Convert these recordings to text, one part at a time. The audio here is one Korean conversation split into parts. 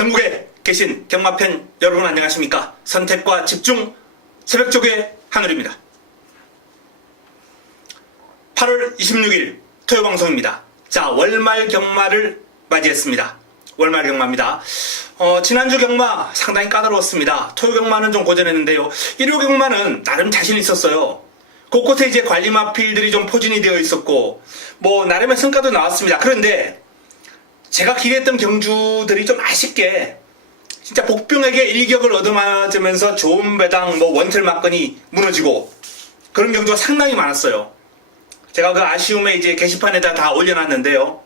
전국에 계신 경마팬 여러분 안녕하십니까? 선택과 집중 새벽조교의 한울입니다. 8월 26일 토요 방송입니다. 자, 월말 경마를 맞이했습니다. 월말 경마입니다. 지난주 경마 상당히 까다로웠습니다. 토요 경마는 좀 고전했는데요. 일요 경마는 나름 자신 있었어요. 곳곳에 이제 관리 마필들이 좀 포진이 되어 있었고, 나름의 성과도 나왔습니다. 그런데 제가 기대했던 경주들이 좀 아쉽게 진짜 복병에게 일격을 얻어맞으면서 좋은 배당 원틀 막건이 무너지고 그런 경주가 상당히 많았어요. 제가 그 아쉬움에 이제 게시판에다 다 올려놨는데요.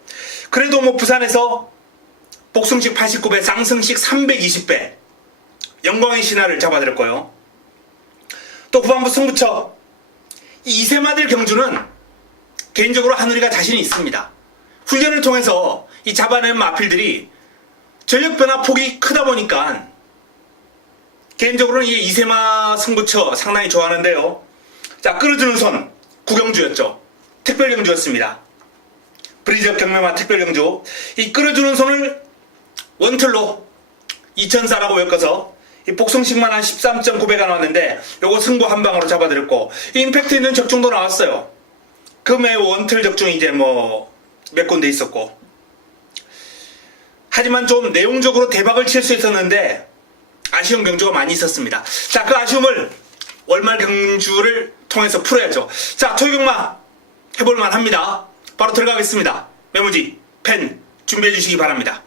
그래도 부산에서 복승식 89배, 쌍승식 320배 영광의 신화를 잡아드렸고요. 또 후반부 승부처 이 이세마들 경주는 개인적으로 한우리가 자신이 있습니다. 훈련을 통해서 이 잡아낸 마필들이 전력 변화 폭이 크다 보니까 개인적으로는 이 이세마 승부처 상당히 좋아하는데요. 자, 끌어주는 손 구경주였죠. 특별경주였습니다. 브리즈업 경매마 특별경주. 이 끌어주는 손을 원틀로 2004라고 엮어서 이 복성식만 한 13.9배가 나왔는데 요거 승부 한 방으로 잡아드렸고, 이 임팩트 있는 적중도 나왔어요. 금의 원틀 적중이 이제 몇 군데 있었고, 하지만 좀 내용적으로 대박을 칠 수 있었는데 아쉬운 경주가 많이 있었습니다. 자, 그 아쉬움을 월말 경주를 통해서 풀어야죠. 자, 토요경마 해볼만 합니다. 바로 들어가겠습니다. 메모지, 펜 준비해 주시기 바랍니다.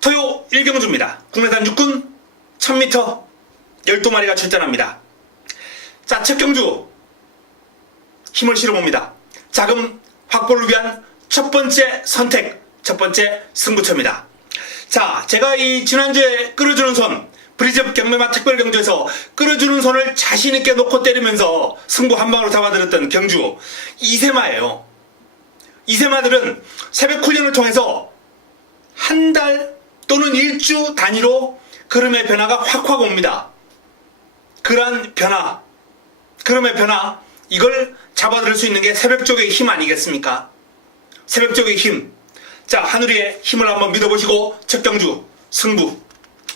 토요 1경주입니다. 국내산 육군 1000m 12마리가 출전합니다. 자, 첫 경주 힘을 실어봅니다. 자금 확보를 위한 첫 번째 선택, 첫 번째 승부처입니다. 자, 제가 이 지난주에 끌어주는 손 브리즈업 경매마 특별경주에서 끌어주는 손을 자신있게 놓고 때리면서 승부 한 방으로 잡아들었던 경주 이세마예요. 이세마들은 새벽 훈련을 통해서 한 달 또는 일주 단위로 흐름의 변화가 확확 옵니다. 그러한 변화, 흐름의 변화, 이걸 잡아들을 수 있는 게 새벽쪽의 힘 아니겠습니까? 새벽쪽의 힘. 자, 한우리의 힘을 한번 믿어보시고 첫 경주 승부.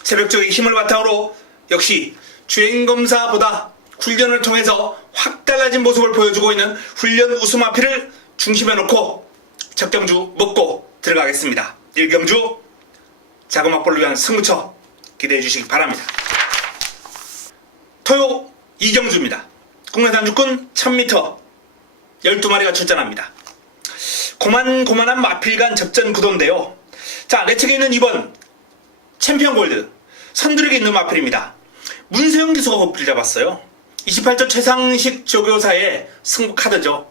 새벽쪽의 힘을 바탕으로 역시 주행검사보다 훈련을 통해서 확 달라진 모습을 보여주고 있는 훈련 우수마피를 중심에 놓고 첫 경주 먹고 들어가겠습니다. 1경주 자금 확보를 위한 승부처 기대해 주시기 바랍니다. 토요 2경주입니다. 국내산 육군 1000m 12마리가 출전합니다. 고만고만한 마필간 접전 구도인데요. 자, 내 책에 있는 2번 챔피언 골드 선두력에 있는 마필입니다. 문세영 기수가 호필을 잡았어요. 28조 최상식 조교사의 승부 카드죠.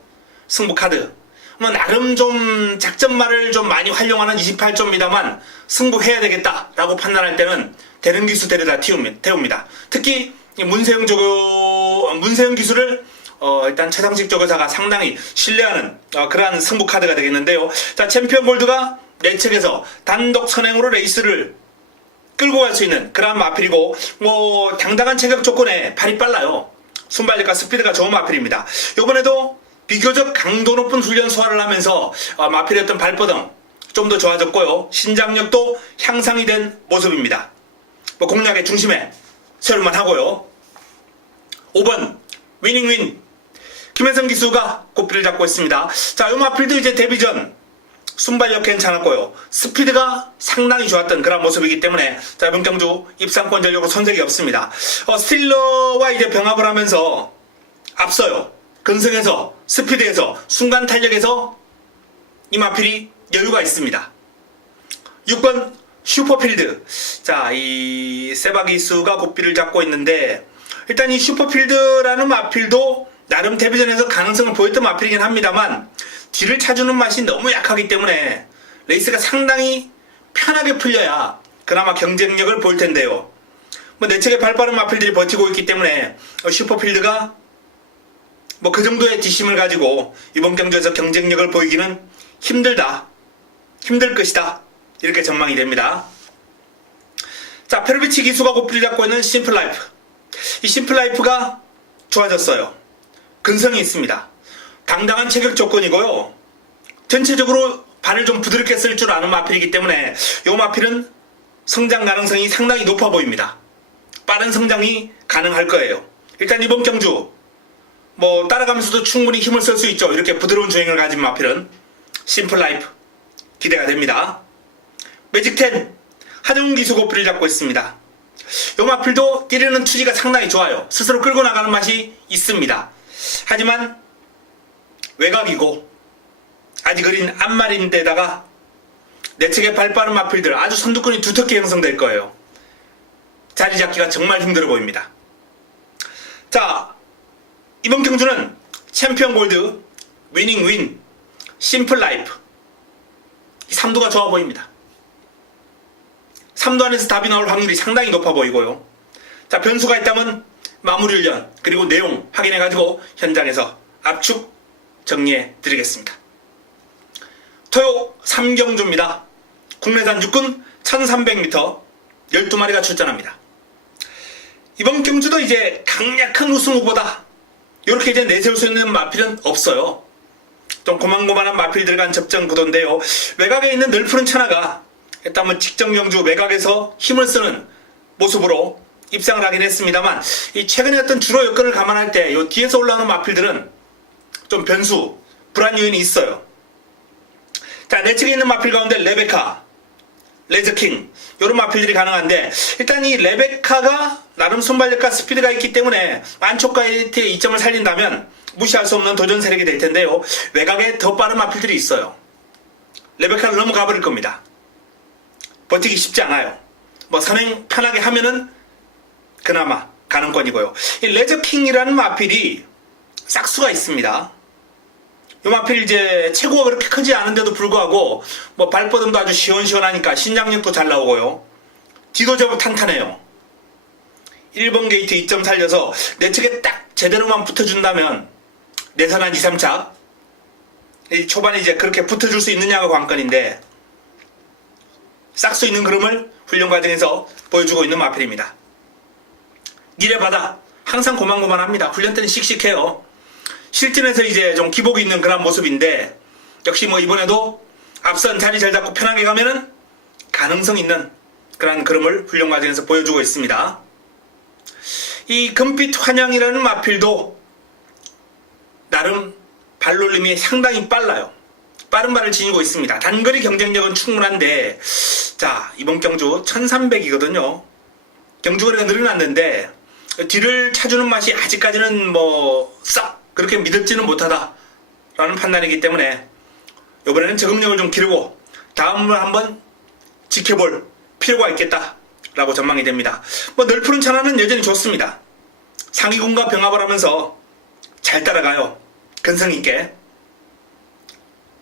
승부 카드. 나름 좀 작전말을 좀 많이 활용하는 28조입니다만 승부해야 되겠다라고 판단할 때는 되는 기수 데려다 태웁니다. 특히 문세영 기수를 일단 최상식 조교사가 상당히 신뢰하는 그러한 승부 카드가 되겠는데요. 자, 챔피언 골드가 내 책에서 단독 선행으로 레이스를 끌고 갈 수 있는 그러한 마필이고, 당당한 체격 조건에 발이 빨라요. 순발력과 스피드가 좋은 마필입니다. 이번에도 비교적 강도 높은 훈련 소화를 하면서 마필의 어떤 발버둥 좀 더 좋아졌고요. 신장력도 향상이 된 모습입니다. 공략의 중심에 세울만 하고요. 5번 위닝윈 김혜성 기수가 고삐를 잡고 있습니다. 자, 이 마필도 이제 데뷔 전 순발력 괜찮았고요. 스피드가 상당히 좋았던 그런 모습이기 때문에 자, 이번 경주 입상권 전력으로 손색이 없습니다. 스틸러와 이제 병합을 하면서 앞서요. 근성에서 스피드에서 순간 탄력에서 이 마필이 여유가 있습니다. 6번 슈퍼필드. 자, 이 세바기수가 고삐를 잡고 있는데 일단 이 슈퍼필드라는 마필도 나름 데뷔전에서 가능성을 보였던 마필이긴 합니다만 뒤를 차주는 맛이 너무 약하기 때문에 레이스가 상당히 편하게 풀려야 그나마 경쟁력을 보일 텐데요. 내 책에 발빠른 마필들이 버티고 있기 때문에 슈퍼필드가 뭐 그 정도의 뒷심을 가지고 이번 경주에서 경쟁력을 보이기는 힘들 것이다. 이렇게 전망이 됩니다. 자, 페로비치 기수가 고삐를 잡고 있는 심플라이프. 이 심플라이프가 좋아졌어요. 근성이 있습니다. 당당한 체격 조건이고요. 전체적으로 발을 좀 부드럽게 쓸 줄 아는 마필이기 때문에 이 마필은 성장 가능성이 상당히 높아 보입니다. 빠른 성장이 가능할 거예요. 일단 이번 경주 뭐 따라가면서도 충분히 힘을 쓸 수 있죠. 이렇게 부드러운 주행을 가진 마필은 심플라이프 기대가 됩니다. 매직10 하정훈 기수 고삐를 잡고 있습니다. 이 마필도 뛰려는 투지가 상당히 좋아요. 스스로 끌고 나가는 맛이 있습니다. 하지만 외곽이고 아직 어린 앞말인데다가 내측에 발 빠른 마필들 아주 선두권이 두텁게 형성될 거예요. 자리 잡기가 정말 힘들어 보입니다. 자, 이번 경주는 챔피언 골드, 위닝 윈, 심플 라이프 이 3두가 좋아 보입니다. 3두 안에서 답이 나올 확률이 상당히 높아 보이고요. 자, 변수가 있다면 마무리 훈련 그리고 내용 확인해가지고 현장에서 압축 정리해 드리겠습니다. 토요 3경주입니다. 국내산 육군 1300m 12마리가 출전합니다. 이번 경주도 이제 강력한 우승 후보다 이렇게 이제 내세울 수 있는 마필은 없어요. 좀 고만고만한 마필 들어간 접전 구도인데요. 외곽에 있는 널푸른 천하가 일단 뭐 직전 경주 외곽에서 힘을 쓰는 모습으로 입상을 하긴 했습니다만 이 최근에 어떤 주로 여건을 감안할 때 이 뒤에서 올라오는 마필들은 좀 변수, 불안 요인이 있어요. 자, 내측에 있는 마필 가운데 레베카, 레저킹 이런 마필들이 가능한데 일단 이 레베카가 나름 순발력과 스피드가 있기 때문에 만초가이트의 이점을 살린다면 무시할 수 없는 도전 세력이 될 텐데요. 외곽에 더 빠른 마필들이 있어요. 레베카를 넘어가 버릴 겁니다. 버티기 쉽지 않아요. 뭐 선행 편하게 하면은 그나마 가능권이고요. 이 레저킹이라는 마필이 싹수가 있습니다. 이 마필 이제 체구가 그렇게 크지 않은데도 불구하고 뭐 발버둥도 아주 시원시원하니까 신장력도 잘 나오고요. 뒤도 제법 탄탄해요. 1번 게이트 2점 살려서 내 측에 딱 제대로만 붙어준다면 내선 한 2, 3차 초반에 이제 그렇게 붙어줄 수 있느냐가 관건인데 싹수 있는 그림을 훈련 과정에서 보여주고 있는 마필입니다. 니레바다 항상 고만고만합니다. 훈련 때는 씩씩해요. 실전에서 이제 좀 기복이 있는 그런 모습인데 역시 뭐 이번에도 앞선 자리 잘 잡고 편하게 가면은 가능성 있는 그런 그림을 훈련 과정에서 보여주고 있습니다. 이 금빛 환영이라는 마필도 나름 발놀림이 상당히 빨라요. 빠른 발을 지니고 있습니다. 단거리 경쟁력은 충분한데 자, 이번 경주 1300이거든요. 경주거리가 늘어났는데 뒤를 차주는 맛이 아직까지는 뭐 싹 그렇게 믿음지는 못하다라는 판단이기 때문에 이번에는 적응력을 좀 기르고 다음을 한번 지켜볼 필요가 있겠다라고 전망이 됩니다. 뭐 널푸른 천하는 여전히 좋습니다. 상위군과 병합을 하면서 잘 따라가요. 근성있게.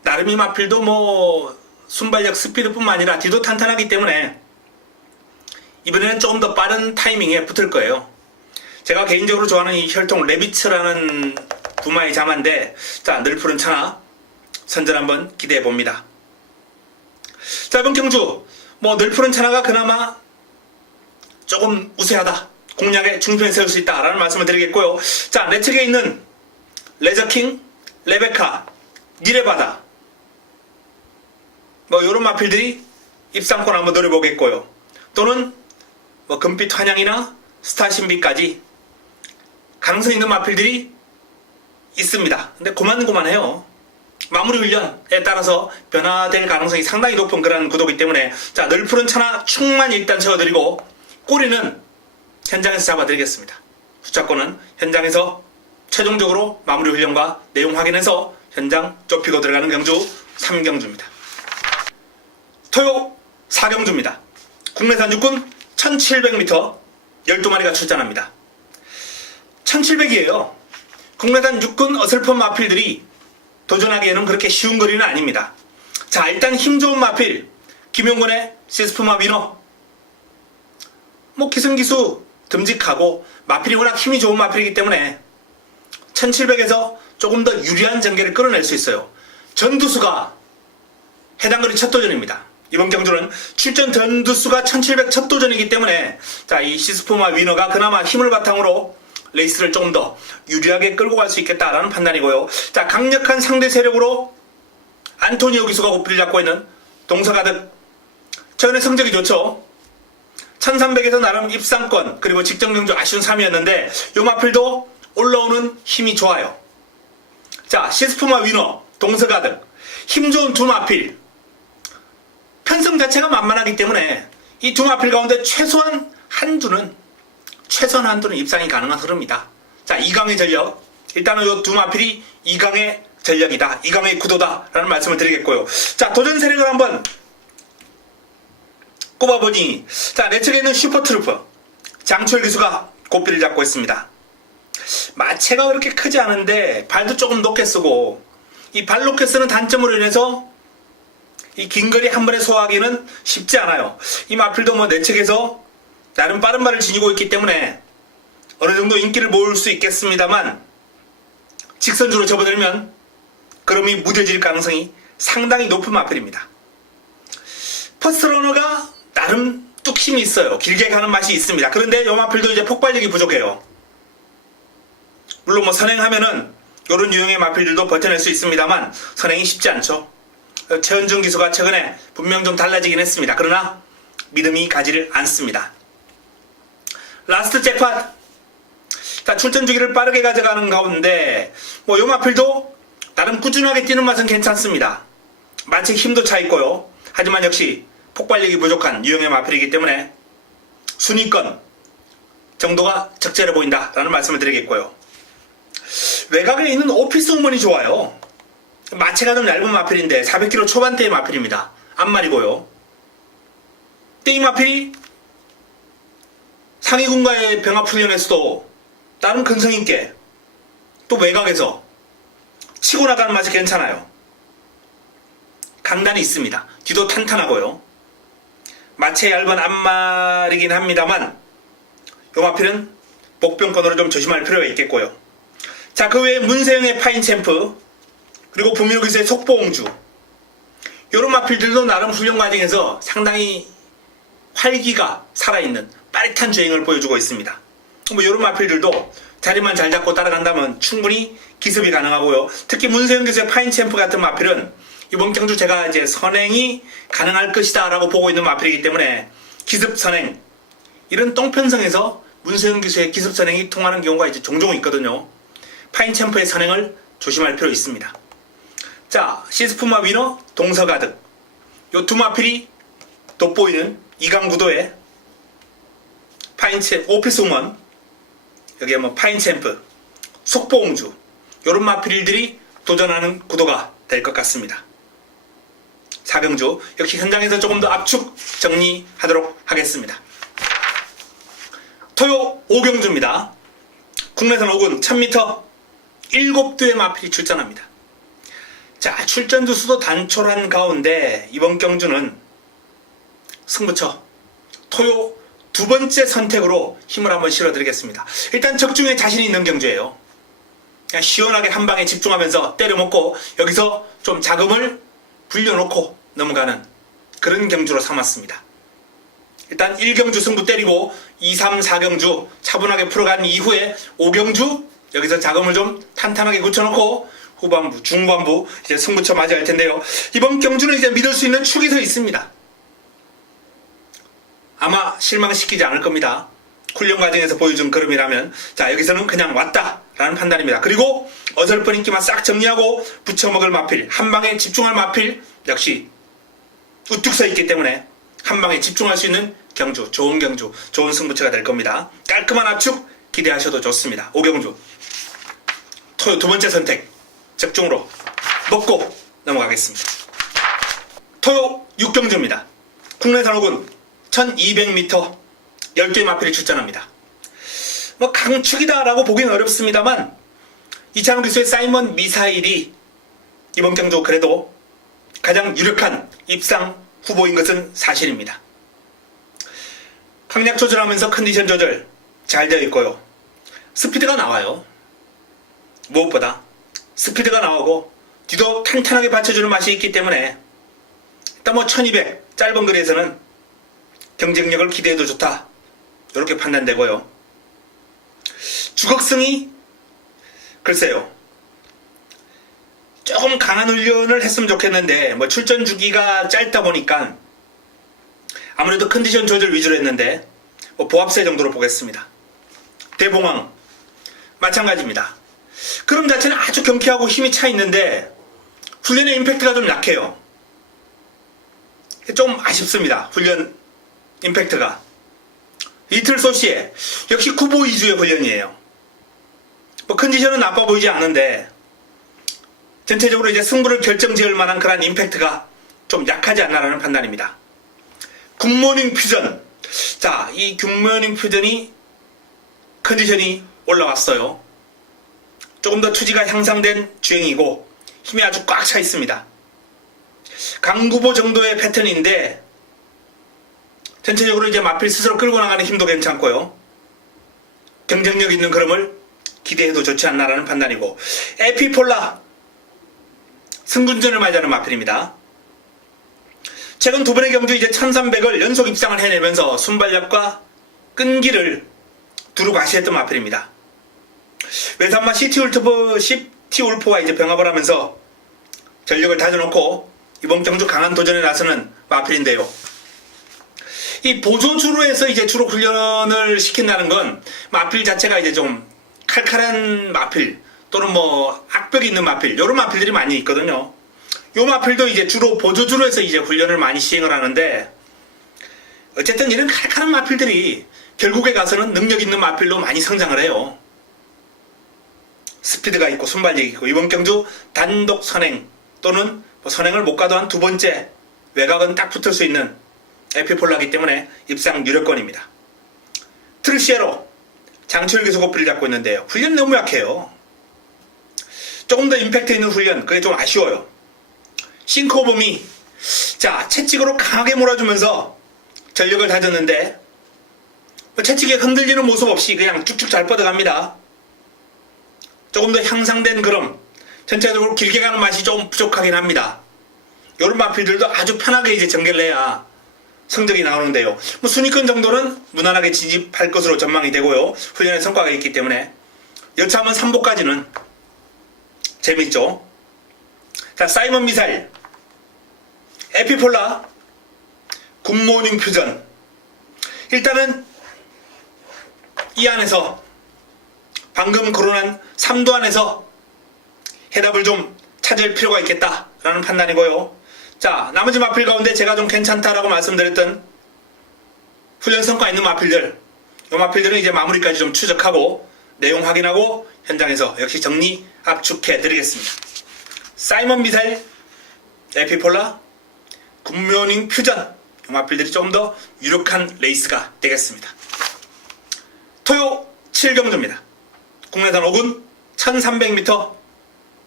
나름이 마필도 뭐 순발력 스피드뿐만 아니라 뒤도 탄탄하기 때문에 이번에는 조금 더 빠른 타이밍에 붙을 거예요. 제가 개인적으로 좋아하는 이 혈통 레비츠라는 부마의 자마인데 자, 널푸른 천하 선전 한번 기대해 봅니다. 자, 이번 경주 뭐 널푸른 천하가 그나마 조금 우세하다, 공략에 중편에 세울 수 있다라는 말씀을 드리겠고요. 자, 내 측에 있는 레저킹, 레베카, 니레바다 뭐 요런 마필들이 입상권 한번 노려보겠고요. 또는 뭐 금빛 환영이나 스타신비까지 가능성 있는 마필들이 있습니다. 근데 고만고만해요. 마무리 훈련에 따라서 변화될 가능성이 상당히 높은 그런 구도이기 때문에 자, 널푸른 천하 충만 일단 채워드리고 꼬리는 현장에서 잡아드리겠습니다. 숫자권은 현장에서 최종적으로 마무리 훈련과 내용 확인해서 현장 좁히고 들어가는 경주 3경주입니다. 토요 4경주입니다. 국내산 육군 1700m 12마리가 출전합니다. 1700이에요. 국내산 육군 어설픈 마필들이 도전하기에는 그렇게 쉬운 거리는 아닙니다. 자, 일단 힘 좋은 마필 김용건의 시스프마 위너 뭐 기승기수 듬직하고 마필이 워낙 힘이 좋은 마필이기 때문에 1700에서 조금 더 유리한 전개를 끌어낼 수 있어요. 전두수가 해당 거리 첫 도전입니다. 이번 경주는 출전 전두수가 1700 첫 도전이기 때문에 자, 이 시스푸마 위너가 그나마 힘을 바탕으로 레이스를 조금 더 유리하게 끌고 갈 수 있겠다라는 판단이고요. 자, 강력한 상대 세력으로 안토니오 기수가 고삐를 잡고 있는 동서가득. 최근에 성적이 좋죠. 1300에서 나름 입상권 그리고 직전 경주 아쉬운 3위였는데 요 마필도 올라오는 힘이 좋아요. 자, 시스푸마 위너, 동서가득. 힘 좋은 두 마필. 편성 자체가 만만하기 때문에 이 두 마필 가운데 최소한 한두는 입상이 가능한 흐름이다. 자, 2강의 전력. 일단은 이 두 마필이 2강의 전력이다. 2강의 구도다. 라는 말씀을 드리겠고요. 자, 도전 세력을 한번 꼽아보니, 자, 내 측에 있는 슈퍼트루프. 장철 기수가 고삐를 잡고 있습니다. 마체가 그렇게 크지 않은데 발도 조금 높게 쓰고, 이 발 높게 쓰는 단점으로 인해서 이 긴 거리 한 번에 소화하기는 쉽지 않아요. 이 마필도 뭐 내 측에서 나름 빠른 발을 지니고 있기 때문에 어느 정도 인기를 모을 수 있겠습니다만 직선주로 접어들면 그럼이 무뎌질 가능성이 상당히 높은 마필입니다. 퍼스트러너가 나름 뚝심이 있어요. 길게 가는 맛이 있습니다. 그런데 이 마필도 이제 폭발력이 부족해요. 물론 뭐 선행하면은 이런 유형의 마필들도 버텨낼 수 있습니다만 선행이 쉽지 않죠. 최현중 기수가 최근에 분명 좀 달라지긴 했습니다. 그러나 믿음이 가지를 않습니다. 라스트 잭팟. 자, 출전 주기를 빠르게 가져가는 가운데 뭐 요 마필도 나름 꾸준하게 뛰는 맛은 괜찮습니다. 마치 힘도 차 있고요. 하지만 역시 폭발력이 부족한 유형의 마필이기 때문에 순위권 정도가 적절해 보인다라는 말씀을 드리겠고요. 외곽에 있는 오피스 우먼이 좋아요. 마체가 좀 얇은 마필인데 400kg 초반대의 마필입니다. 앞말이고요. 이 마필이 상위군과의 병합훈련에서도 나름 근성있게 또 외곽에서 치고 나가는 맛이 괜찮아요. 강단이 있습니다. 뒤도 탄탄하고요. 마체 얇은 앞말이긴 합니다만 요 마필은 복병권으로 좀 조심할 필요가 있겠고요. 자, 그 외에 문세영의 파인챔프 그리고 부미노 기수의 속보옹주 요런 마필들도 나름 훈련 과정에서 상당히 활기가 살아있는 빠릿한 주행을 보여주고 있습니다. 뭐 요런 마필들도 자리만 잘 잡고 따라간다면 충분히 기습이 가능하고요. 특히 문세영 기수의 파인챔프 같은 마필은 이번 경주 제가 이제 선행이 가능할 것이다 라고 보고 있는 마필이기 때문에 기습 선행 이런 똥편성에서 문세영 기수의 기습 선행이 통하는 경우가 이제 종종 있거든요. 파인챔프의 선행을 조심할 필요 있습니다. 자, 시스푸마 위너, 동서가득 요 두 마필이 돋보이는 2강 구도에 오피스 우먼 여기에 뭐 파인챔프, 속보옹주 요런 마필들이 도전하는 구도가 될 것 같습니다. 4경주 역시 현장에서 조금 더 압축 정리하도록 하겠습니다. 토요 5경주입니다. 국내선 5군 1000m 7두의 마필이 출전합니다. 자, 출전주 수도 단촐한 가운데 이번 경주는 승부처 토요 두 번째 선택으로 힘을 한번 실어드리겠습니다. 일단 적중에 자신이 있는 경주예요. 그냥 시원하게 한 방에 집중하면서 때려먹고 여기서 좀 자금을 불려놓고 넘어가는 그런 경주로 삼았습니다. 일단 1경주 승부 때리고 2, 3, 4경주 차분하게 풀어간 이후에 5경주 여기서 자금을 좀 탄탄하게 굳혀놓고 후반부, 중반부 이제 승부처 맞이할 텐데요. 이번 경주는 이제 믿을 수 있는 축이 서 있습니다. 아마 실망시키지 않을 겁니다. 훈련 과정에서 보여준 걸음이라면 자, 여기서는 그냥 왔다라는 판단입니다. 그리고 어설픈 인기만 싹 정리하고 붙여먹을 마필, 한 방에 집중할 마필 역시 우뚝 서 있기 때문에 한 방에 집중할 수 있는 경주, 좋은 승부처가 될 겁니다. 깔끔한 압축 기대하셔도 좋습니다. 5경주 토요 두 번째 선택 적중으로 먹고 넘어가겠습니다. 토요 6경주입니다. 국내선 5군 1200m 12의 마필이 출전합니다. 뭐 강축이다라고 보기는 어렵습니다만 이창훈 기수의 사이먼 미사일이 이번 경주 그래도 가장 유력한 입상 후보인 것은 사실입니다. 강약 조절하면서 컨디션 조절 잘 되어 있고요. 스피드가 나와요. 무엇보다 스피드가 나오고 뒤도 탄탄하게 받쳐주는 맛이 있기 때문에 일단 뭐 1200 짧은 거리에서는 경쟁력을 기대해도 좋다, 이렇게 판단되고요. 주걱승이 글쎄요, 조금 강한 훈련을 했으면 좋겠는데 뭐 출전 주기가 짧다 보니까 아무래도 컨디션 조절 위주로 했는데 뭐 보합세 정도로 보겠습니다. 대봉황 마찬가지입니다. 그럼 자체는 아주 경쾌하고 힘이 차 있는데 훈련의 임팩트가 좀 약해요. 좀 아쉽습니다. 훈련 임팩트가. 리틀 소시에 역시 구보 위주의 훈련이에요. 뭐 컨디션은 나빠 보이지 않은데 전체적으로 이제 승부를 결정지을 만한 그런 임팩트가 좀 약하지 않나라는 판단입니다. 굿모닝 퓨전. 자, 이 굿모닝 퓨전이 컨디션이 올라왔어요. 조금 더 투지가 향상된 주행이고 힘이 아주 꽉 차 있습니다. 강구보 정도의 패턴인데 전체적으로 이제 마필 스스로 끌고 나가는 힘도 괜찮고요. 경쟁력 있는 걸음을 기대해도 좋지 않나라는 판단이고, 에피폴라 승군전을 맞이하는 마필입니다. 최근 두 번의 경주 이제 1300을 연속 입상을 해내면서 순발력과 끈기를 두루 과시했던 마필입니다. 외산마 시티울프와 이제 병합을 하면서 전력을 다져놓고 이번 경주 강한 도전에 나서는 마필인데요. 이 보조주로 해서 이제 주로 훈련을 시킨다는 건 마필 자체가 이제 좀 칼칼한 마필 또는 뭐 악벽이 있는 마필, 이런 마필들이 많이 있거든요. 요 마필도 이제 주로 보조주로 해서 이제 훈련을 많이 시행을 하는데, 어쨌든 이런 칼칼한 마필들이 결국에 가서는 능력 있는 마필로 많이 성장을 해요. 스피드가 있고 순발력이 있고 이번 경주 단독 선행 또는 뭐 선행을 못 가도 한 두 번째 외곽은 딱 붙을 수 있는 에피폴라기 때문에 입상 유력권입니다. 트르시에로 장철기 소고필을 잡고 있는데요. 훈련 너무 약해요. 조금 더 임팩트 있는 훈련, 그게 좀 아쉬워요. 싱코범이 자 채찍으로 강하게 몰아주면서 전력을 다졌는데 채찍에 흔들리는 모습 없이 그냥 쭉쭉 잘 뻗어갑니다. 조금 더 향상된 걸음, 전체적으로 길게 가는 맛이 좀 부족하긴 합니다. 이런 마필들도 아주 편하게 이제 전개를 해야 성적이 나오는데요. 뭐 순위권 정도는 무난하게 진입할 것으로 전망이 되고요. 훈련의 성과가 있기 때문에 여차하면 3보까지는 재밌죠. 자, 사이먼 미사일, 에피폴라, 굿모닝 퓨전. 일단은 이 안에서 방금 거론한 3도 안에서 해답을 좀 찾을 필요가 있겠다라는 판단이고요. 자, 나머지 마필 가운데 제가 좀 괜찮다라고 말씀드렸던 훈련 성과 있는 마필들, 이 마필들은 이제 마무리까지 좀 추적하고 내용 확인하고 현장에서 역시 정리 압축해 드리겠습니다. 사이먼 미사일, 에피폴라, 굿모닝 퓨전, 이 마필들이 조금 더 유력한 레이스가 되겠습니다. 토요 7경주입니다. 국내산 5군 1300m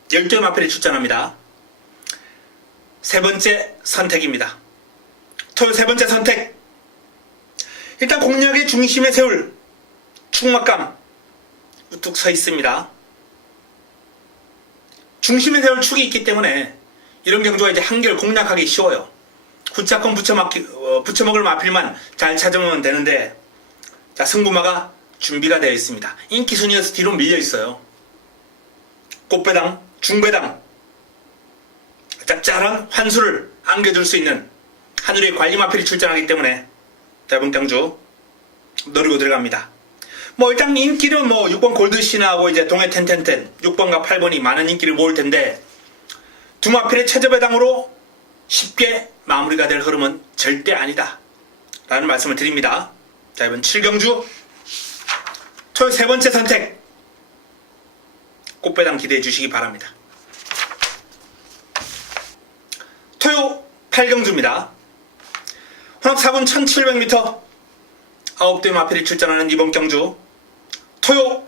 10개 마필이 출전합니다. 세 번째 선택입니다. 토요 세 번째 선택. 일단 공략의 중심에 세울 축막감 우뚝 서 있습니다. 중심에 세울 축이 있기 때문에 이런 경주가 이제 한결 공략하기 쉬워요. 후차권 붙여먹을 마필만 잘 찾으면 되는데, 자, 승부마가 준비가 되어 있습니다. 인기 순위에서 뒤로 밀려 있어요. 꽃배당, 중배당, 짭짤한 환수를 안겨줄 수 있는 하늘의 관리 마필이 출전하기 때문에 이번 경주 노리고 들어갑니다. 뭐 일단 인기는 뭐 6번 골드신하고 이제 동해 텐텐텐 6번과 8번이 많은 인기를 모을 텐데, 두 마필의 최저배당으로 쉽게 마무리가 될 흐름은 절대 아니다 라는 말씀을 드립니다. 자, 이번 7경주 토요 세 번째 선택 꽃배당 기대해 주시기 바랍니다. 토요 8경주입니다. 혼합 4군 1700m 9대의 마필이 출전하는 이번 경주 토요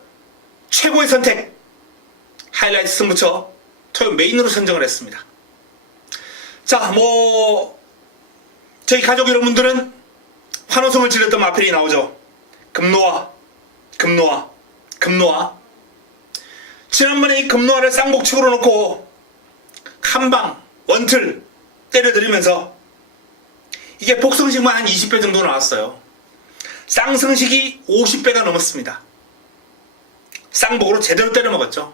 최고의 선택 하이라이트 승부처 토요 메인으로 선정을 했습니다. 자, 뭐 저희 가족 여러분들은 환호성을 질렀던 마필이 나오죠. 금노아, 금노아, 금노아. 지난번에 이 금노화를 쌍복축으로 놓고 한방 원틀 때려들이면서 이게 복성식만 한 20배 정도 나왔어요. 쌍승식이 50배가 넘었습니다. 쌍복으로 제대로 때려 먹었죠.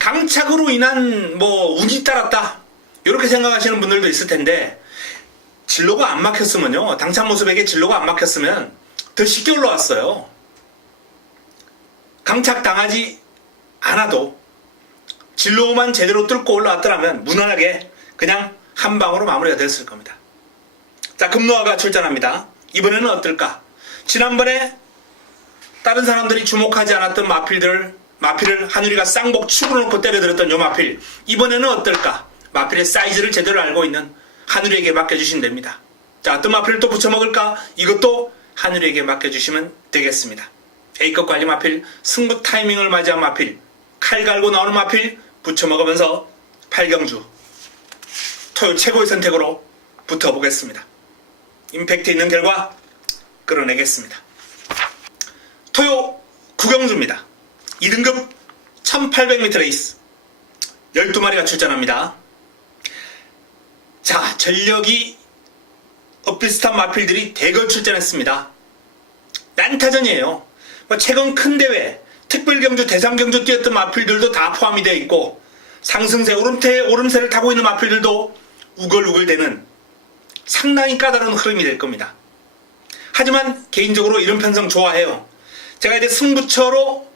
강착으로 인한 운이 따랐다 이렇게 생각하시는 분들도 있을 텐데, 진로가 안 막혔으면요, 당찬 모습에게 진로가 안 막혔으면 더 쉽게 올라왔어요. 강착 당하지 않아도 진로만 제대로 뚫고 올라왔더라면 무난하게 그냥 한 방으로 마무리가 됐을 겁니다. 자, 금노화가 출전합니다. 이번에는 어떨까? 지난번에 다른 사람들이 주목하지 않았던 마필을 한유리가 쌍복 축으로 놓고 때려들었던 요 마필, 이번에는 어떨까? 마필의 사이즈를 제대로 알고 있는 한유리에게 맡겨주시면 됩니다. 자, 어떤 마필을 또 붙여먹을까? 이것도 한유리에게 맡겨주시면 되겠습니다. A급 관리 마필, 승부 타이밍을 맞이한 마필, 칼 갈고 나오는 마필 붙여먹으면서 8경주 토요 최고의 선택으로 붙어보겠습니다. 임팩트 있는 결과 끌어내겠습니다. 토요 9경주입니다. 2등급 1800m 레이스 12마리가 출전합니다. 자, 전력이 엇비슷한 마필들이 대거 출전했습니다. 난타전이에요. 최근 큰 대회, 특별경주, 대상경주 뛰었던 마필들도 다 포함이 되어 있고, 상승세, 오름세를 타고 있는 마필들도 우글우글대는 상당히 까다로운 흐름이 될 겁니다. 하지만 개인적으로 이런 편성 좋아해요. 제가 이제 승부처로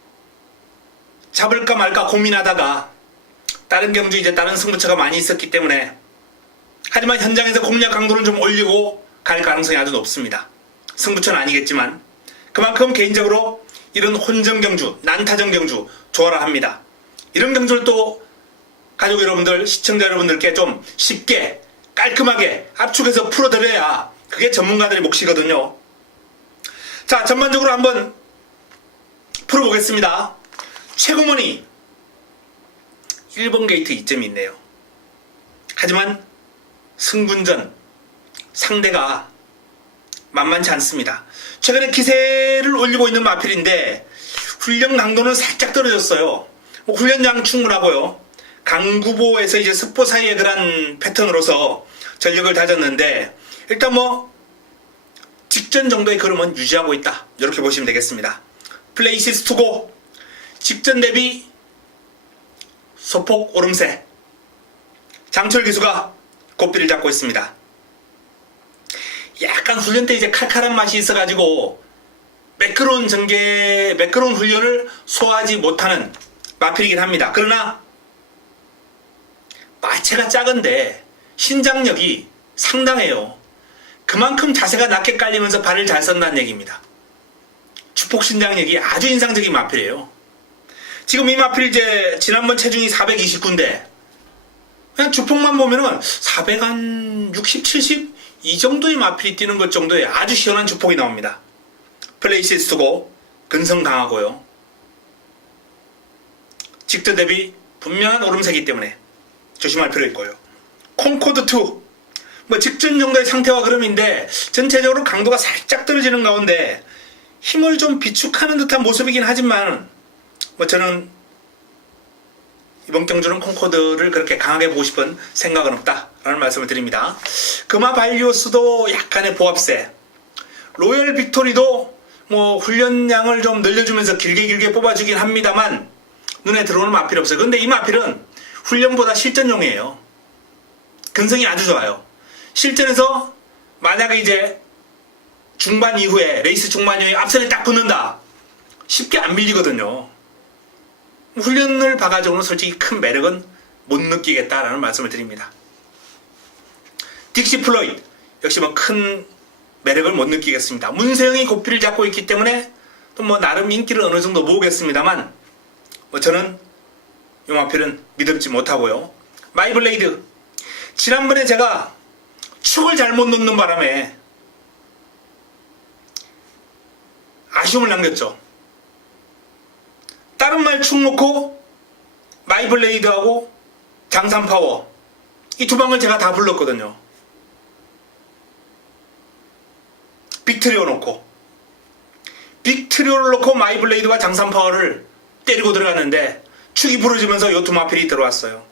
잡을까 말까 고민하다가 다른 경주 다른 승부처가 많이 있었기 때문에, 하지만 현장에서 공략 강도를 좀 올리고 갈 가능성이 아주 높습니다. 승부처는 아니겠지만 그만큼 개인적으로 이런 혼전 경주, 난타전 경주 좋아라 합니다. 이런 경주를 또 가족 여러분들, 시청자 여러분들께 좀 쉽게 깔끔하게 압축해서 풀어드려야 그게 전문가들의 몫이거든요. 자, 전반적으로 한번 풀어보겠습니다. 최고머니 1번 게이트 이점이 있네요. 하지만 승분전 상대가 만만치 않습니다. 최근에 기세를 올리고 있는 마필인데 훈련 강도는 살짝 떨어졌어요. 훈련량 충분하고요. 강구보에서 이제 습보 사이에 그런 패턴으로서 전력을 다졌는데, 일단 직전 정도의 걸음은 유지하고 있다, 이렇게 보시면 되겠습니다. 플레이시스 투고 직전 대비 소폭 오름세, 장철 기수가 고삐를 잡고 있습니다. 약간 훈련 때 이제 칼칼한 맛이 있어가지고 매끄러운 훈련을 소화하지 못하는 마필이긴 합니다. 그러나 마체가 작은데 신장력이 상당해요. 그만큼 자세가 낮게 깔리면서 발을 잘 쓴다는 얘기입니다. 주폭 신장력이 아주 인상적인 마필이에요. 지금 이 마필 지난번 체중이 429인데 그냥 주폭만 보면은 460, 70 이 정도의 마필이 뛰는 것 정도의 아주 시원한 주폭이 나옵니다. 플레이시스 투고 근성 강하고요. 직전 대비 분명한 오름세이기 때문에 조심할 필요 있고요. 콩코드 2 직전 정도의 상태와 그름인데 전체적으로 강도가 살짝 떨어지는 가운데 힘을 좀 비축하는 듯한 모습이긴 하지만 저는 이번 경주는 콩코드를 그렇게 강하게 보고 싶은 생각은 없다라는 말씀을 드립니다. 금화 발리오스도 약간의 보합세, 로열 빅토리도 훈련량을 좀 늘려주면서 길게 뽑아주긴 합니다만 눈에 들어오는 마필이 없어요. 근데 이 마필은 훈련보다 실전용이에요. 근성이 아주 좋아요. 실전에서 만약에 중반 이후에 레이스 중반 이후에 앞선에 딱 붙는다, 쉽게 안 밀리거든요. 훈련을 봐가지고는 솔직히 큰 매력은 못 느끼겠다라는 말씀을 드립니다. 딕시 플로이드 역시 큰 매력을 못 느끼겠습니다. 문세영이 고삐를 잡고 있기 때문에 또 나름 인기를 어느 정도 모으겠습니다만 저는 이 마필은 믿음지 못하고요. 마이블레이드, 지난번에 제가 축을 잘못 놓는 바람에 아쉬움을 남겼죠. 다른 말 축 놓고 마이블레이드하고 장산파워 이 두 방을 제가 다 불렀거든요. 빅트리오 놓고 빅트리오를 놓고 마이블레이드와 장산파워를 때리고 들어갔는데 축이 부러지면서 요 두 마필이 들어왔어요.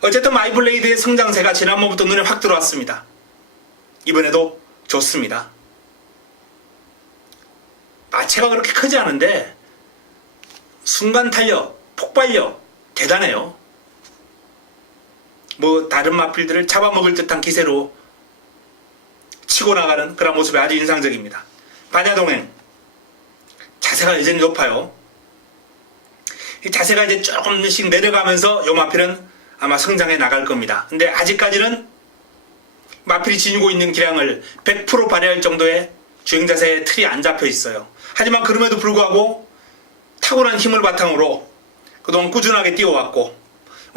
어쨌든 마이블레이드의 성장세가 지난번부터 눈에 확 들어왔습니다. 이번에도 좋습니다. 마체가 그렇게 크지 않은데 순간 탄력, 폭발력 대단해요. 뭐 다른 마필들을 잡아먹을 듯한 기세로 치고 나가는 그런 모습이 아주 인상적입니다. 반야동행 자세가 여전히 높아요. 이 자세가 이제 조금씩 내려가면서 요 마필은 아마 성장해 나갈 겁니다. 근데 아직까지는 마필이 지니고 있는 기량을 100% 발휘할 정도의 주행 자세의 틀이 안 잡혀 있어요. 하지만 그럼에도 불구하고 탁월한 힘을 바탕으로 그동안 꾸준하게 뛰어왔고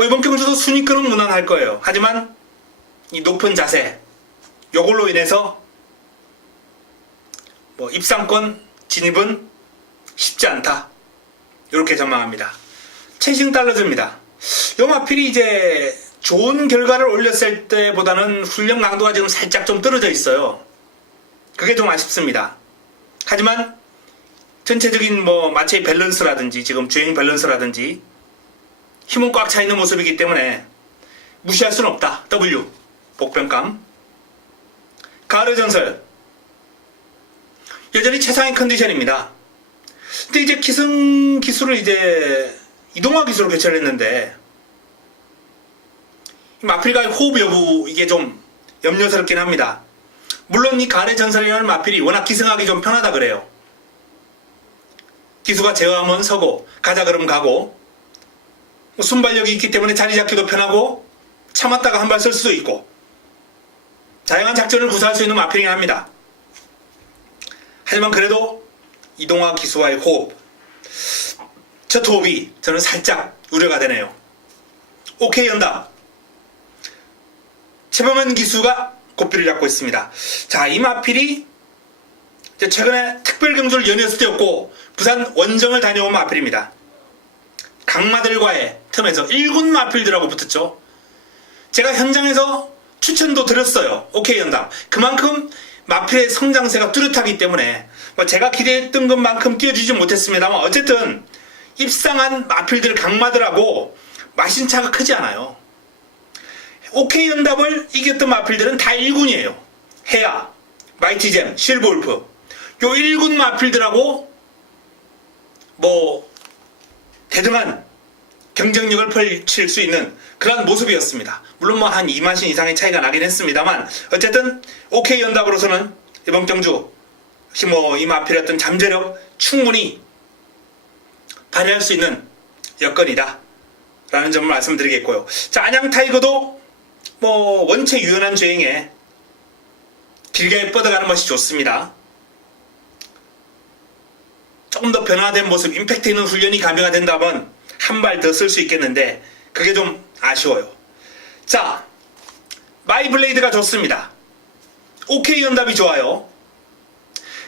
이번 경주도 순위권은 무난할 거예요. 하지만 이 높은 자세 요걸로 인해서 입상권 진입은 쉽지 않다. 이렇게 전망합니다. 채싱 달러즈입니다. 요 마필이 이제 좋은 결과를 올렸을 때보다는 훈련 강도가 지금 살짝 좀 떨어져 있어요. 그게 좀 아쉽습니다. 하지만 전체적인 마체의 밸런스라든지 지금 주행 밸런스라든지 힘은 꽉 차 있는 모습이기 때문에 무시할 수는 없다. W 복병감. 가을 전설 여전히 최상의 컨디션입니다. 근데 이제 기승 기술을 이제 이동화 기술로 개최를 했는데 마필과의 호흡 여부 이게 좀 염려스럽긴 합니다. 물론 이 가을의 전설이라는 마필이 워낙 기승하기 좀 편하다 그래요. 기수가 제어하면 서고 가자 그러면 가고 순발력이 있기 때문에 자리 잡기도 편하고 참았다가 한 발 쓸 수도 있고 다양한 작전을 구사할 수 있는 마필이긴 합니다. 하지만 그래도 이동화 기수와의 호흡 첫 호흡이 저는 살짝 우려가 되네요. OK 연답 최범현 기수가 고삐를 잡고 있습니다. 자, 이 마필이 최근에 특별경주를 연이었을 때였고 부산 원정을 다녀온 마필입니다. 강마들과의 틈에서 1군 마필들하고 붙었죠. 제가 현장에서 추천도 드렸어요. OK 연답. 그만큼 마필의 성장세가 뚜렷하기 때문에 제가 기대했던 것만큼 뛰어주지 못했습니다만 어쨌든 입상한 마필들 강마들하고 마신차가 크지 않아요. OK 연답을 이겼던 마필들은 다 1군이에요. 해야, 마이티잼, 실볼프 요 1군 마필들하고 대등한 경쟁력을 펼칠 수 있는 그런 모습이었습니다. 물론 한 2만신 이상의 차이가 나긴 했습니다만 어쨌든 OK 연답으로서는 이번 경주 이 마필의 잠재력 충분히 발휘할 수 있는 여건이다 라는 점을 말씀드리겠고요. 자, 안양 타이거도 원체 유연한 주행에 길게 뻗어가는 것이 좋습니다. 조금 더 변화된 모습, 임팩트 있는 훈련이 가미가 된다면 한 발 더 쓸 수 있겠는데 그게 좀 아쉬워요. 자, 마이블레이드가 좋습니다. OK 연답이 좋아요.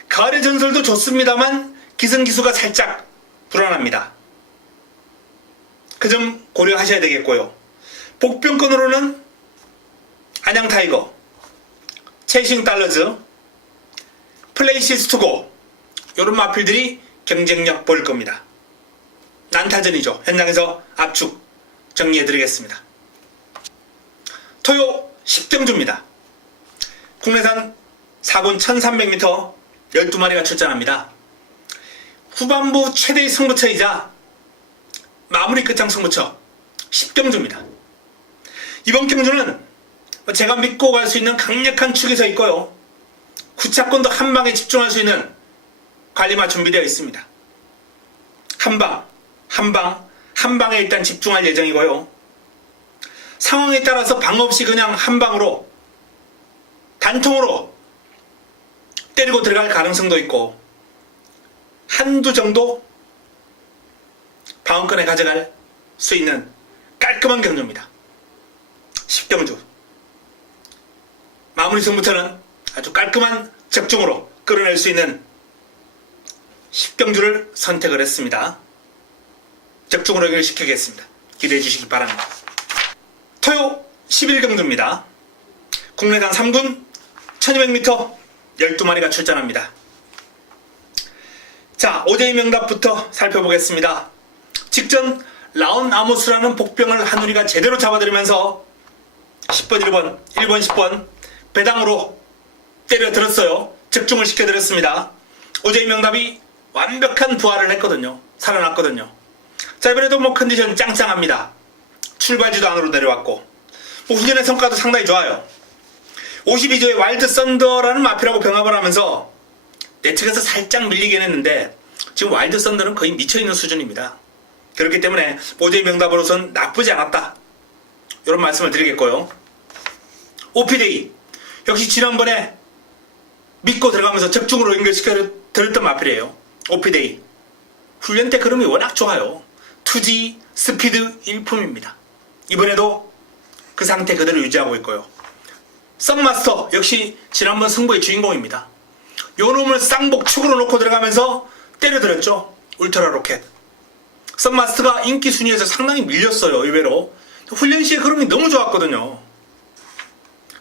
가을의 전설도 좋습니다만 기승기수가 살짝 불안합니다. 그 점 고려하셔야 되겠고요. 복병권으로는 안양 타이거, 채싱 달러즈, 플레이시스 투고 이런 마필들이 경쟁력 보일 겁니다. 난타전이죠. 현장에서 압축 정리해드리겠습니다. 토요 10경주입니다. 국내산 4군 1300m 12마리가 출전합니다. 후반부 최대의 승부처이자 마무리 끝장 승부처 10경주입니다. 이번 경주는 제가 믿고 갈 수 있는 강력한 축이 서 있고요. 구차권도 한 방에 집중할 수 있는 관리마 준비되어 있습니다. 한 방에 일단 집중할 예정이고요. 상황에 따라서 방 없이 그냥 한 방으로 단통으로 때리고 들어갈 가능성도 있고 한두 정도 방어권에 가져갈 수 있는 깔끔한 경주입니다. 10경주 마무리 승부처는 아주 깔끔한 적중으로 끌어낼 수 있는 10경주를 선택을 했습니다. 적중으로 연결시키겠습니다. 기대해 주시기 바랍니다. 토요 11경주입니다. 국내산 3군 1200m 12마리가 출전합니다. 자, 5대의 명답부터 살펴보겠습니다. 직전 라운 아모스라는 복병을 한우리가 제대로 잡아들이면서 10번 1번, 1번 10번 배당으로 때려들었어요. 적중을 시켜드렸습니다. 오제이 명답이 완벽한 부활을 했거든요. 살아났거든요. 자, 이번에도 컨디션 짱짱합니다. 출발지도 안으로 내려왔고 훈련의 성과도 상당히 좋아요. 52조의 와일드 썬더라는 마필하고 병합을 하면서 내 측에서 살짝 밀리긴 했는데 지금 와일드 썬더는 거의 미쳐있는 수준입니다. 그렇기 때문에 오제이 명답으로선 나쁘지 않았다, 이런 말씀을 드리겠고요. 오피데이 역시 지난번에 믿고 들어가면서 적중으로 연결시켜 드렸던 마필이에요. 오피데이 훈련 때 흐름이 워낙 좋아요. 투지 스피드 일품입니다. 이번에도 그 상태 그대로 유지하고 있고요. 썸마스터 역시 지난번 승부의 주인공입니다. 요 놈을 쌍복 축으로 놓고 들어가면서 때려들었죠. 울트라 로켓. 썸마스터가 인기 순위에서 상당히 밀렸어요. 의외로 훈련 시의 흐름이 너무 좋았거든요.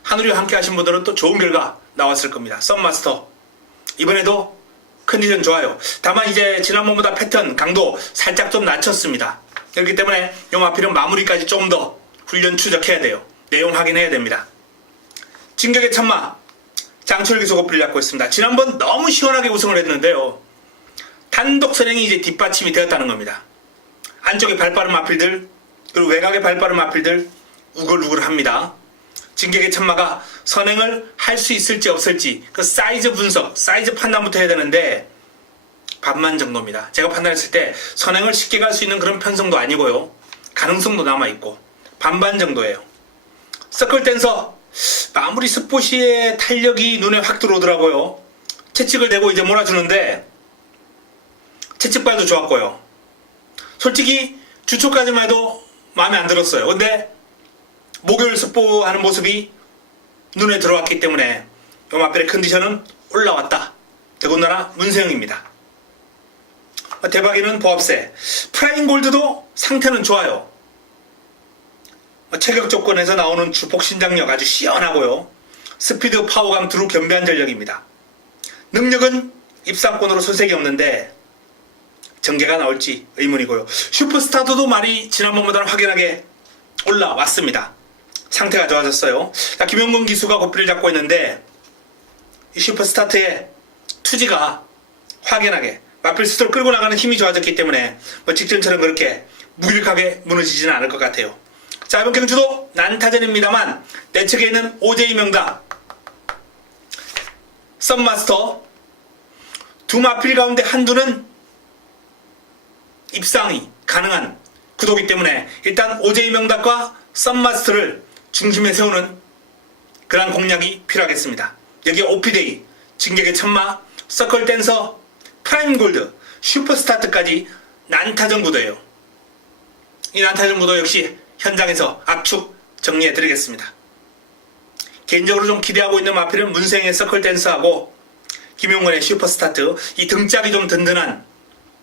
한우리와 함께 하신 분들은 또 좋은 결과 나왔을 겁니다. 썸마스터 이번에도 컨디션 좋아요. 다만 이제 지난번보다 패턴 강도 살짝 좀 낮췄습니다. 그렇기 때문에 요 마필은 마무리까지 조금 더 훈련 추적해야 돼요. 내용 확인해야 됩니다. 진격의 천마 장철기 소고필을 잡고 있습니다. 지난번 너무 시원하게 우승을 했는데요. 단독 선행이 이제 뒷받침이 되었다는 겁니다. 안쪽에 발빠른 마필들 그리고 외곽에 발빠른 마필들 우글우글합니다. 진격의 천마가 선행을 할 수 있을지 없을지 그 사이즈 분석, 사이즈 판단부터 해야 되는데 반만 정도입니다. 제가 판단했을 때 선행을 쉽게 갈 수 있는 그런 편성도 아니고요. 가능성도 남아있고 반반 정도예요. 서클 댄서 마무리 스포시의 탄력이 눈에 확 들어오더라고요. 채찍을 대고 이제 몰아주는데 채찍발도 좋았고요. 솔직히 주초까지만 해도 마음에 안 들었어요. 근데 목요일 스포하는 모습이 눈에 들어왔기 때문에 요 마필의 컨디션은 올라왔다. 더군다나 문세영입니다. 대박이는 보합세. 프라임 골드도 상태는 좋아요. 체격 조건에서 나오는 주폭 신장력 아주 시원하고요. 스피드, 파워감 두루 겸비한 전력입니다. 능력은 입상권으로 손색이 없는데 정제가 나올지 의문이고요. 슈퍼스타도도 말이 지난번보다는 확연하게 올라왔습니다. 상태가 좋아졌어요. 자, 김영건 기수가 고삐를 잡고 있는데 이 슈퍼스타트의 투지가 확연하게 마필 스스로 끌고 나가는 힘이 좋아졌기 때문에 직전처럼 그렇게 무기력하게 무너지지는 않을 것 같아요. 자, 이번 경주도 난타전입니다만 내 측에 있는 오제이 명답, 썸마스터 두 마필 가운데 한두는 입상이 가능한 구도이기 때문에 일단 오제이 명답과 썸마스터를 중심에 세우는 그런 공략이 필요하겠습니다. 여기에 오피데이, 진격의 천마, 서클 댄서, 프라임 골드, 슈퍼스타트까지 난타전 구도예요. 이 난타전 구도 역시 현장에서 압축 정리해드리겠습니다. 개인적으로 좀 기대하고 있는 마필은 문생의 서클 댄스하고 김용건의 슈퍼스타트, 이 등짝이 좀 든든한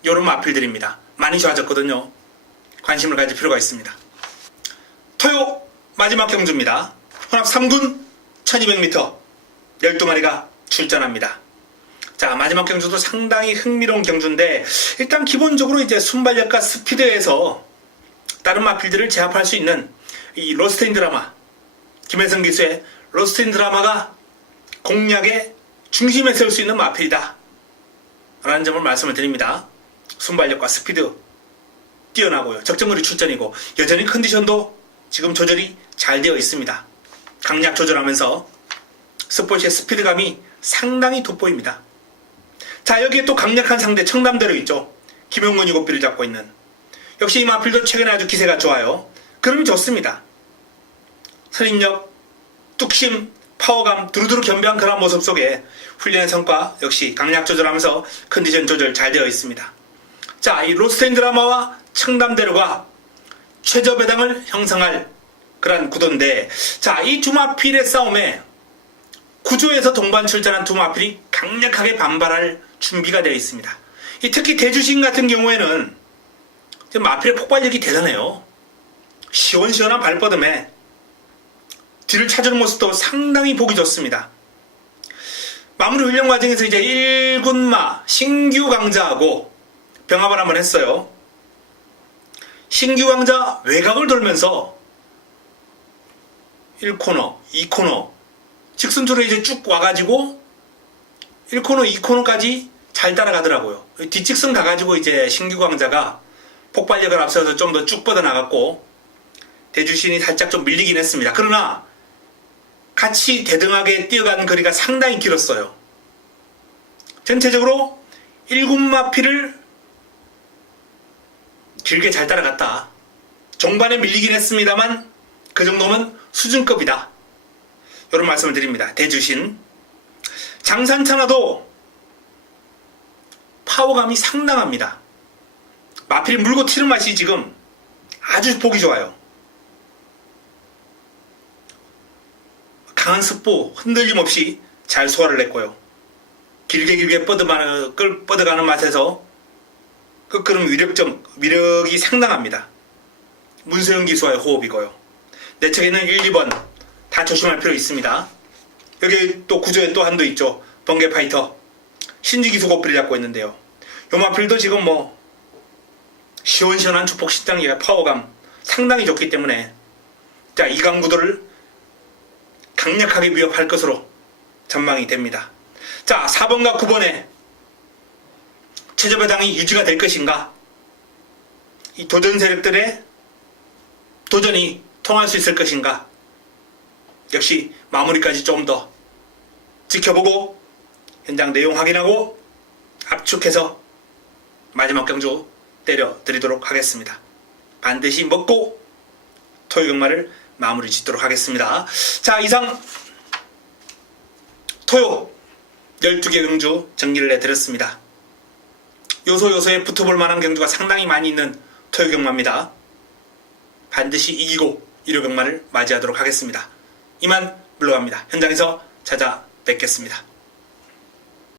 요런 마필들입니다. 많이 좋아졌거든요. 관심을 가질 필요가 있습니다. 토요 마지막 경주입니다. 혼합 3군 1200m 12마리가 출전합니다. 자, 마지막 경주도 상당히 흥미로운 경주인데 일단 기본적으로 이제 순발력과 스피드에서 다른 마필들을 제압할 수 있는 이 로스트 인 드라마, 김혜성 기수의 로스트 인 드라마가 공략의 중심에 세울 수 있는 마필이다 라는 점을 말씀을 드립니다. 순발력과 스피드 뛰어나고요. 적정거리 출전이고 여전히 컨디션도 지금 조절이 잘 되어 있습니다. 강약 조절하면서 스포츠의 스피드감이 상당히 돋보입니다. 자, 여기에 또 강력한 상대 청담대로 있죠. 김용건이 고삐를 잡고 있는. 역시 이 마필도 최근에 아주 기세가 좋아요. 그럼이 좋습니다. 선임력, 뚝심, 파워감 두루두루 겸비한 그런 모습 속에 훈련의 성과 역시 강약 조절하면서 컨디션 조절 잘 되어 있습니다. 자, 이 로스트 인 드라마와 청담대로가 최저 배당을 형성할 그런 구도인데, 자, 이 두 마필의 싸움에 구조에서 동반 출전한 두 마필이 강력하게 반발할 준비가 되어 있습니다. 특히 대주신 같은 경우에는 마필의 폭발력이 대단해요. 시원시원한 발뻗음에 뒤를 찾는 모습도 상당히 보기 좋습니다. 마무리 훈련 과정에서 이제 1군마 신규 강자하고 병합을 한번 했어요. 신규 강자 외곽을 돌면서 1코너, 2코너 직선주로 이제 쭉 와가지고 1코너, 2코너까지 잘 따라가더라고요. 뒷직선 가가지고 이제 신규 강자가 폭발력을 앞서서 좀 더 쭉 뻗어나갔고 대주신이 살짝 좀 밀리긴 했습니다. 그러나 같이 대등하게 뛰어간 거리가 상당히 길었어요. 전체적으로 1군마피를 길게 잘 따라갔다. 종반에 밀리긴 했습니다만 그 정도면 수준급이다. 이런 말씀을 드립니다. 대주신 장산천하도 파워감이 상당합니다. 마필 물고 튀는 맛이 지금 아주 보기 좋아요. 강한 습보 흔들림 없이 잘 소화를 냈고요. 길게 뻗어가는 맛에서 끝걸음 위력이 상당합니다. 문소영 기수와의 호흡이고요. 내측에는 1, 2번 다 조심할 필요 있습니다. 여기 또 구조에 또 한도 있죠. 번개 파이터 신지 기수 고삐를 잡고 있는데요. 요 마필도 지금 뭐 시원시원한 축복 신장기가 파워감 상당히 좋기 때문에 자, 이 강구도를 강력하게 위협할 것으로 전망이 됩니다. 자, 4번과 9번에 최저배당이 유지가 될 것인가? 이 도전 세력들의 도전이 통할 수 있을 것인가? 역시 마무리까지 조금 더 지켜보고 현장 내용 확인하고 압축해서 마지막 경주 때려드리도록 하겠습니다. 반드시 먹고 토요 경마를 마무리 짓도록 하겠습니다. 자, 이상 토요 12개 경주 정리를 해드렸습니다. 요소에 붙어볼 만한 경주가 상당히 많이 있는 토요 경마입니다. 반드시 이기고 1호 경마를 맞이하도록 하겠습니다. 이만 물러갑니다. 현장에서 찾아뵙겠습니다.